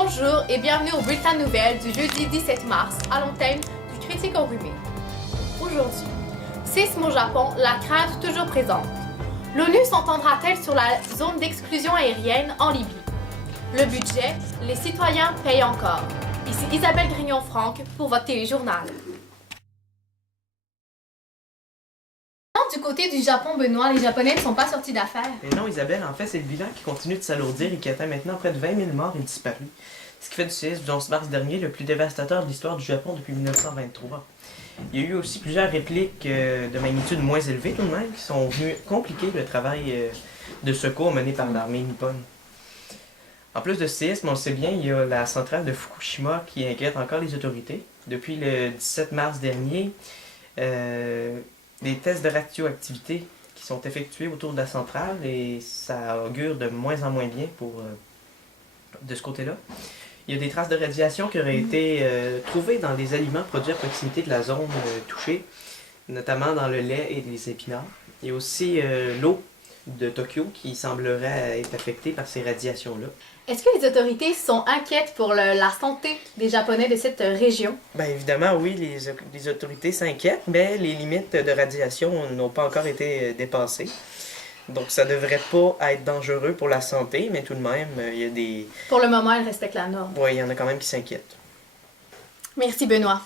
Bonjour et bienvenue au bulletin de nouvelles du jeudi 17 mars à l'antenne du Critique enrhumé. Aujourd'hui, séisme au Japon, la crainte toujours présente. L'ONU s'entendra-t-elle sur la zone d'exclusion aérienne en Libye? Le budget, les citoyens payent encore. Ici Isabelle Grignon-Franck pour votre téléjournal. Du côté du Japon, Benoît, les Japonais ne sont pas sortis d'affaires. Mais non, Isabelle, en fait, c'est le bilan qui continue de s'alourdir et qui atteint maintenant près de 20 000 morts et disparus. Ce qui fait du séisme du 11 mars dernier le plus dévastateur de l'histoire du Japon depuis 1923. Il y a eu aussi plusieurs répliques de magnitude moins élevée tout de même qui sont venues compliquer le travail de secours mené par l'armée nippone. En plus de ce séisme, on le sait bien, il y a la centrale de Fukushima qui inquiète encore les autorités. Depuis le 17 mars dernier, des tests de radioactivité qui sont effectués autour de la centrale et ça augure de moins en moins bien de ce côté-là. Il y a des traces de radiation qui auraient été trouvées dans les aliments produits à proximité de la zone touchée, notamment dans le lait et les épinards. Il y a aussi l'eau de Tokyo qui semblerait être affectée par ces radiations-là. Est-ce que les autorités sont inquiètes pour la santé des Japonais de cette région? Bien évidemment, oui, les autorités s'inquiètent, mais les limites de radiation n'ont pas encore été dépassées. Donc ça devrait pas être dangereux pour la santé, mais tout de même, il y a des... Pour le moment, ils respectent la norme. Oui, il y en a quand même qui s'inquiètent. Merci Benoît.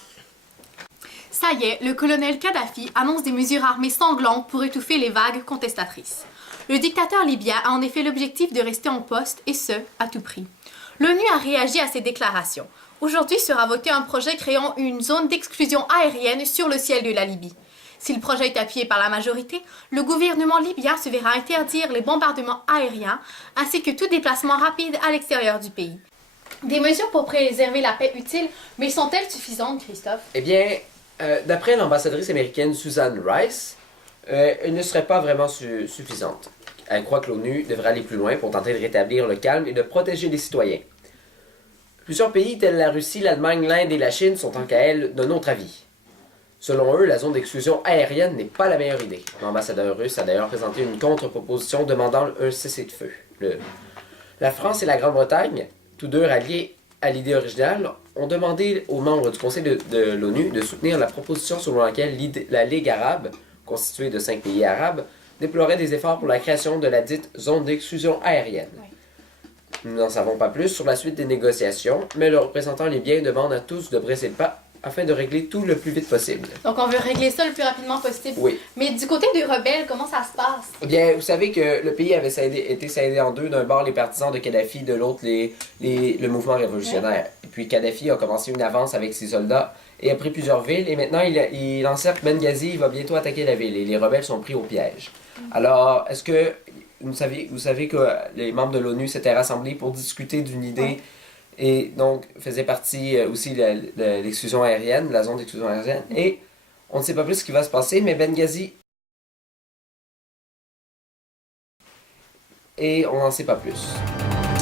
Ça y est, le colonel Kadhafi annonce des mesures armées sanglantes pour étouffer les vagues contestatrices. Le dictateur libyen a en effet l'objectif de rester en poste, et ce, à tout prix. L'ONU a réagi à ces déclarations. Aujourd'hui sera voté un projet créant une zone d'exclusion aérienne sur le ciel de la Libye. Si le projet est appuyé par la majorité, le gouvernement libyen se verra interdire les bombardements aériens ainsi que tout déplacement rapide à l'extérieur du pays. Des mesures pour préserver la paix utiles, mais sont-elles suffisantes, Christophe? Eh bien, d'après l'ambassadrice américaine Susan Rice, elle ne serait pas vraiment suffisante. Elle croit que l'ONU devrait aller plus loin pour tenter de rétablir le calme et de protéger les citoyens. Plusieurs pays tels la Russie, l'Allemagne, l'Inde et la Chine sont en cas elles d'un autre avis. Selon eux, la zone d'exclusion aérienne n'est pas la meilleure idée. L'ambassadeur russe a d'ailleurs présenté une contre-proposition demandant un cessez-le-feu. La France et la Grande-Bretagne, tous deux ralliés à l'idée originale, ont demandé aux membres du Conseil de l'ONU de soutenir la proposition selon laquelle la Ligue arabe, constituée de 5 pays arabes, déplorait des efforts pour la création de la dite zone d'exclusion aérienne. Oui. Nous n'en savons pas plus sur la suite des négociations, mais le représentant libyen demande à tous de presser le pas afin de régler tout le plus vite possible. Donc on veut régler ça le plus rapidement possible. Oui. Mais du côté des rebelles, comment ça se passe? Eh bien, vous savez que le pays avait été scindé en deux. D'un bord, les partisans de Kadhafi, de l'autre, le mouvement révolutionnaire. Et puis Kadhafi a commencé une avance avec ses soldats et a pris plusieurs villes. Et maintenant, il encercle Benghazi, il va bientôt attaquer la ville. Et les rebelles sont pris au piège. Alors, est-ce que vous savez que les membres de l'ONU s'étaient rassemblés pour discuter d'une idée et donc faisait partie aussi de l'exclusion aérienne, la zone d'exclusion aérienne. Et on ne sait pas plus ce qui va se passer, mais Benghazi... Et on n'en sait pas plus.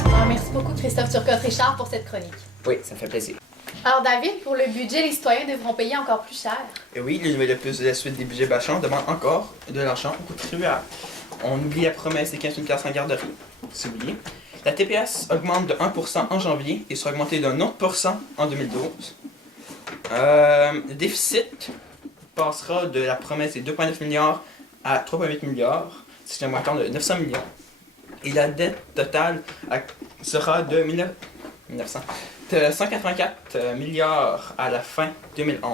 Alors, merci beaucoup Christophe Turcotte-Richard pour cette chronique. Oui, ça fait plaisir. Alors David, pour le budget, les citoyens devront payer encore plus cher. Et oui, la suite des budgets bâchants demande encore de l'argent aux contribuables. On oublie la promesse des 15 000 $ en garderie, c'est oublié. La TPS augmente de 1% en janvier et sera augmentée d'un autre % en 2012. Le déficit passera de la promesse des 2,9 milliards à 3,8 milliards, c'est un montant de 900 millions. Et la dette totale sera de 184 milliards à la fin 2011,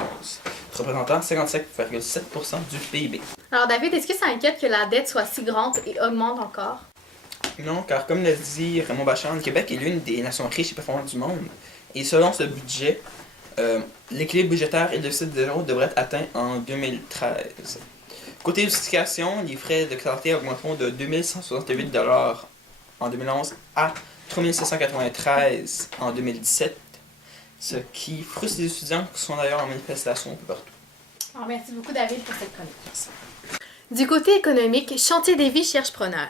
représentant 57,7% du PIB. Alors David, est-ce que ça inquiète que la dette soit si grande et augmente encore? Non, car comme l'a dit Raymond Bachand, le Québec est l'une des nations riches et performantes du monde. Et selon ce budget, l'équilibre budgétaire et le déficit zéro devrait être atteint en 2013. Côté justification, les frais de santé augmenteront de 2 168 $ en 2011 à 3 793 en 2017, ce qui frustre les étudiants qui sont d'ailleurs en manifestation un peu partout. Alors, merci beaucoup David pour cette chronique. Merci. Du côté économique, Chantier des Vies cherche preneur.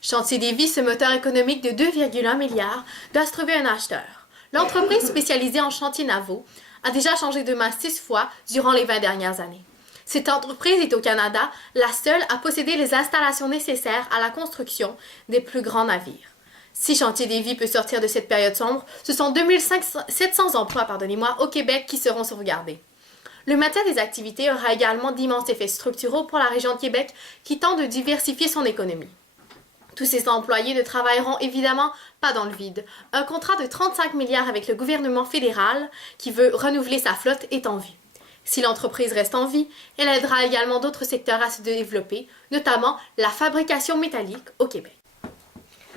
Chantier des Vies, ce moteur économique de 2,1 milliards, doit se trouver un acheteur. L'entreprise spécialisée en chantiers navaux a déjà changé de main 6 fois durant les 20 dernières années. Cette entreprise est au Canada la seule à posséder les installations nécessaires à la construction des plus grands navires. Si Chantier des Vies peut sortir de cette période sombre, ce sont 700 emplois au Québec qui seront sauvegardés. Le maintien des activités aura également d'immenses effets structuraux pour la région de Québec qui tente de diversifier son économie. Tous ces employés ne travailleront évidemment pas dans le vide. Un contrat de 35 milliards avec le gouvernement fédéral qui veut renouveler sa flotte est en vue. Si l'entreprise reste en vie, elle aidera également d'autres secteurs à se développer, notamment la fabrication métallique au Québec.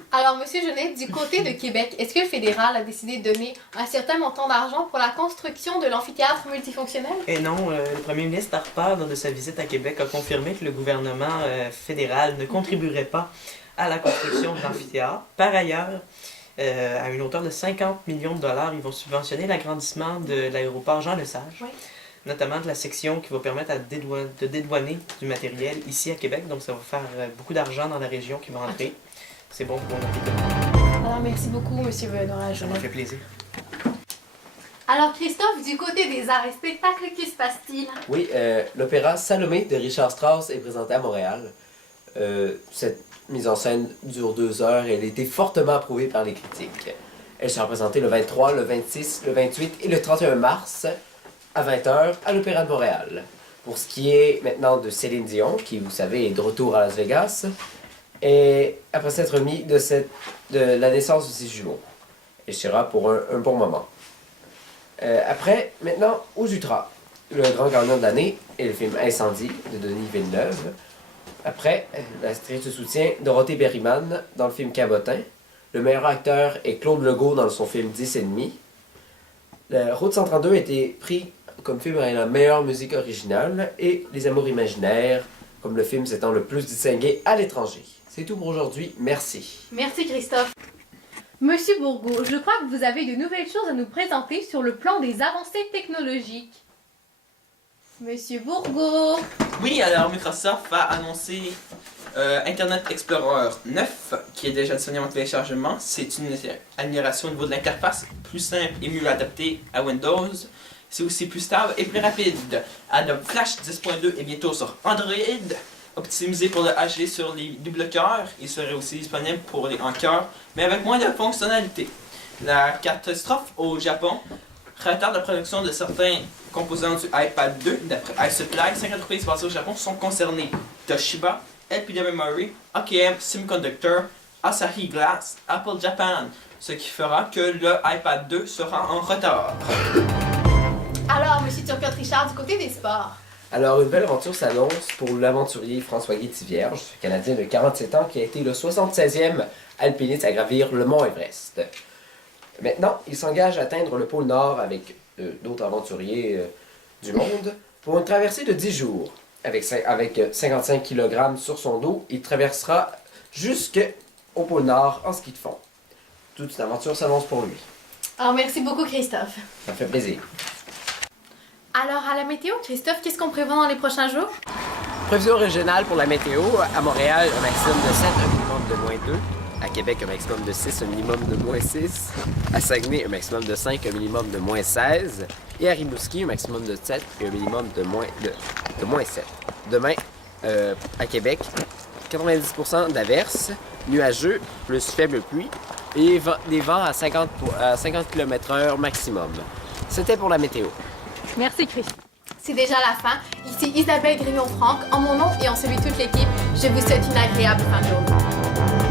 Alors, Monsieur Genet, du côté de Québec, est-ce que le fédéral a décidé de donner un certain montant d'argent pour la construction de l'amphithéâtre multifonctionnel? Et non, le premier ministre Harper, lors de sa visite à Québec, a confirmé que le gouvernement fédéral ne contribuerait pas à la construction de l'amphithéâtre. Par ailleurs, à une hauteur de 50 millions de dollars, ils vont subventionner l'agrandissement de l'aéroport Jean-Lesage, Oui. notamment de la section qui va permettre de dédouaner du matériel ici à Québec. Donc, ça va faire beaucoup d'argent dans la région qui va entrer. C'est bon pour mon environnement. Alors, merci beaucoup, Monsieur Benoît Ça m'a fait plaisir. Alors, Christophe, du côté des arts et spectacles, que se passe-t-il? Oui, l'opéra Salomé de Richard Strauss est présenté à Montréal. Cette mise en scène dure 2 heures et elle a été fortement approuvée par les critiques. Elle sera présentée le 23, le 26, le 28 et le 31 mars à 20h à l'Opéra de Montréal. Pour ce qui est maintenant de Céline Dion, qui, vous savez, est de retour à Las Vegas, et après s'être remis de la naissance de ses jumeaux. Elle sera pour un bon moment. Après, maintenant, aux Ultras. Le grand gagnant de l'année est le film Incendie de Denis Villeneuve. Après, l'actrice de soutien Dorothée Berryman dans le film Cabotin. Le meilleur acteur est Claude Legault dans son film 10 et demi. La Route 132 a été pris comme film avec la meilleure musique originale et Les Amours imaginaires comme le film s'étant le plus distingué à l'étranger. C'est tout pour aujourd'hui. Merci. Merci, Christophe. Monsieur Bourgault, je crois que vous avez de nouvelles choses à nous présenter sur le plan des avancées technologiques. Monsieur Bourgault. Oui, alors Microsoft a annoncé Internet Explorer 9, qui est déjà disponible en téléchargement. C'est une amélioration au niveau de l'interface, plus simple et mieux adaptée à Windows. C'est aussi plus stable et plus rapide. Adobe Flash 10.2 est bientôt sur Android. Optimisé pour le HD sur les débloqueurs, il serait aussi disponible pour les hackers, mais avec moins de fonctionnalités. La catastrophe au Japon retarde la production de certains composants du iPad 2. D'après iSupply, 5 entreprises basées au Japon sont concernées: Toshiba, LPD Memory, AKM Semiconductor, Asahi Glass, Apple Japan, ce qui fera que le iPad 2 sera en retard. Alors, Monsieur Turcotte-Richard, du côté des sports. Alors, une belle aventure s'annonce pour l'aventurier François-Guy Tivierge, Canadien de 47 ans qui a été le 76e alpiniste à gravir le mont Everest. Maintenant, il s'engage à atteindre le pôle Nord avec d'autres aventuriers du monde pour une traversée de 10 jours. Avec 55 kg sur son dos, il traversera jusqu'au pôle Nord en ski de fond. Toute une aventure s'annonce pour lui. Alors, merci beaucoup, Christophe. Ça me fait plaisir. Alors, à la météo, Christophe, qu'est-ce qu'on prévoit dans les prochains jours? Prévision régionale pour la météo. À Montréal, un maximum de 7, un minimum de moins 2. À Québec, un maximum de 6, un minimum de moins 6. À Saguenay, un maximum de 5, un minimum de moins 16. Et à Rimouski, un maximum de 7 et un minimum de moins 7. Demain, à Québec, 90% d'averses, nuageux, plus faible pluie et des vents à 50 km/h maximum. C'était pour la météo. Merci, Chris. C'est déjà la fin. Ici Isabelle Grignon-Franck, en mon nom et en celui de toute l'équipe, je vous souhaite une agréable fin de journée.